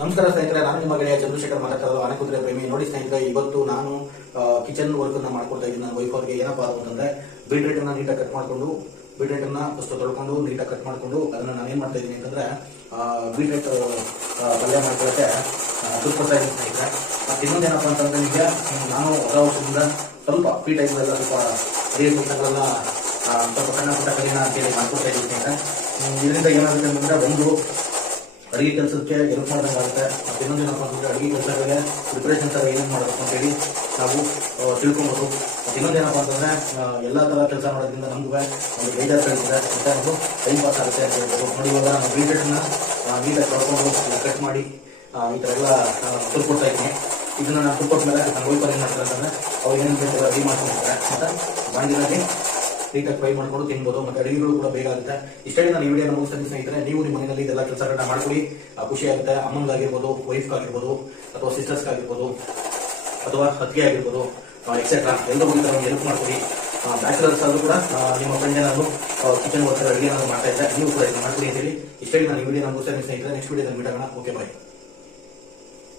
ನಮಸ್ಕಾರ ಸ್ನೇಹಿತರೆ, ನಾನು ನಿಮ್ಮ ಗೆಳೆಯ ಚಂದ್ರಶೇಖರ್ ಮಾತಾಡ್ತಾ ಆನೆಕುದುರೆ ಪ್ರೇಮಿ. ನೋಡಿ ಸ್ನೇಹಿತರೆ, ಇವತ್ತು ನಾನು ಕಿಚನ್ ವರ್ಕ್ ಅನ್ನ ಮಾಡ್ಕೊಡ್ತಾ ಇದ್ದೀನಿ. ನನ್ನ ವೈಫ್ ಅವರಿಗೆ ಏನಪ್ಪಾ ಅಂತಂದ್ರೆ ಬೀಟ್ರೇಟ್ ಅನ್ನ ನೀಟಾಗಿ ಕಟ್ ಮಾಡ್ಕೊಂಡು, ಬೀಟ್ರೇಟ್ ಅನ್ನ ಫಸ್ಟ್ ತೊಳ್ಕೊಂಡು ನೀಟಾಗಿ ಕಟ್ ಮಾಡ್ಕೊಂಡು ಅದನ್ನ ನಾನು ಏನ್ ಮಾಡ್ತಾ ಇದ್ದೀನಿ ಅಂತಂದ್ರೆ ಬೀಟ್ರೇಟ್ ಪಲ್ಯ ಮಾಡ್ಕೊಳ್ಳಕ್ಕೆ ತುರ್ಕೊಡ್ತಾ ಇದ್ದೀನಿ ಸ್ನೇಹಿತರೆ. ಇನ್ನೊಂದೇನಪ್ಪ ಅಂತಂದ್ರೆ ನಿಮಗೆ ನಾನು ಹೊಸ ವರ್ಷದಿಂದ ಸ್ವಲ್ಪ ಫೀಟ್ ಆಯ್ತಲ್ಲ, ಸ್ವಲ್ಪ ರೇಟ್ ಊಟಗಳೆಲ್ಲ ಸ್ವಲ್ಪ ಸಣ್ಣ ಪುಟ್ಟ ಕಲಿನ ಅಂತೇಳಿ ಮಾಡ್ಕೊಡ್ತಾ ಇದ್ದೀನಿ ಸ್ನೇಹಿತರೆ. ಇದರಿಂದ ಏನಾಗುತ್ತೆ ಅಂತಂದ್ರೆ ಒಂದು ಅಡಿಗೆ ಕೆಲಸಕ್ಕೆ ಹೆಲ್ಪ್ ಮಾಡ್ದಂಗೆ ಆಗುತ್ತೆ. ಮತ್ತೆ ಇನ್ನೊಂದೇನಪ್ಪ ಅಂತಂದ್ರೆ ಅಡಿಗೆ ಕೆಲಸಗಳಿಗೆ ಪ್ರಿಪರೇಷನ್ ತರ ಏನೇನು ಮಾಡಬೇಕು ಅಂತ ಹೇಳಿ ನಾವು ತಿಳ್ಕೊಬಹುದು. ಮತ್ತೆ ಇನ್ನೊಂದೇನಪ್ಪ ಅಂತಂದ್ರೆ ಎಲ್ಲಾ ತರ ಕೆಲಸ ಮಾಡೋದ್ರಿಂದ ನಮ್ಗೆ ಒಂದು ಬೇಜಾರು ಕಳಿಸಿದೆ, ಮತ್ತೆ ಒಂದು ಟೈಮ್ ಪಾಸ್ ಆಗುತ್ತೆ ಅಂತ ಹೇಳ್ಬೋದು. ನೋಡಿ, ಇವಾಗ ನಾನು ಬೀಟ್ರೇಟ್ನ ನೀಟಾಗಿ ತೊಳ್ಕೊಂಡು ಕಟ್ ಮಾಡಿ ಈ ತರ ಎಲ್ಲ ತುರ್ಕೊಡ್ತಾ ಇದ್ದೀನಿ. ಇದನ್ನ ನಾನು ತುರ್ಕೊಟ್ಮೇಲೆ ನನ್ನ ವೈಫ್ ಏನ್ ಮಾಡ್ತಾರೆ ಅಂತಂದ್ರೆ ಅವ್ರು ಏನೇನು ಬೇಕು ರೆಡಿ ಮಾಡ್ಕೊಂಡಿರ್ತಾರೆ. ಮತ್ತೆ ಬಾಂಡಿನಲ್ಲಿ ನೀಟಾಗಿ ಫ್ರೈ ಮಾಡ್ಕೊಂಡು ತಿನ್ಬೋದು. ಮತ್ತೆ ಅಡಿಗೆಗಳು ಕೂಡ ಬೇಗ ಆಗುತ್ತೆ. ಇಷ್ಟೇ ನಾನು ಈ ವಿಡಿಯೋ ಮುಗಿಸ್ತೀನಿ ಸ್ನೇಹಿತರೆ. ನೀವು ನಿಮ್ಮ ಮನೆಯಲ್ಲಿ ಇದೆಲ್ಲ ಕೆಲಸಗಳನ್ನ ಮಾಡ್ಕೊಳ್ಳಿ, ಖುಷಿ ಆಗುತ್ತೆ. ಅಮ್ಮಂಗಾಗಿರ್ಬೋದು, ವೈಫ್ಗಾಗಿರ್ಬೋದು, ಅಥವಾ ಸಿಸ್ಟರ್ಸ್ಗಾಗಿರ್ಬೋದು, ಅಥವಾ ಅತ್ತಿಗೆ ಆಗಿರ್ಬೋದು, ಎಕ್ಸೆಟ್ರಾ ಎಲ್ಲರೂ ಈ ತರ ಹೆಲ್ಪ್ ಮಾಡ್ಕೊಳ್ಳಿ. ಬ್ಯಾಚುಲರ್ಸ್ ಆದ್ರೂ ಕೂಡ ನಿಮ್ಮ ಫ್ರೆಂಡ್ ಏನಾದ್ರು ಕಿಚನ್ ವರ್ಕ್ ಅಡಿಗೆ ಏನಾದ್ರು ಮಾಡ್ತಾ ಇದ್ರೆ ನೀವು ಕೂಡ ಇದನ್ನ ಮಾಡ್ಕೊಳ್ಳಿ ಅಂತ ಹೇಳಿ ಇಷ್ಟೇ ನಾನು ಈ ವಿಡಿಯೋ ಮುಗಿಸ್ತೀನಿ ಸ್ನೇಹಿತರೆ. ನೆಕ್ಸ್ಟ್ ವಿಡಿಯೋದಲ್ಲಿ ಮೀಟ್ ಆಗೋಣ. ಓಕೆ, ಬಾಯ್.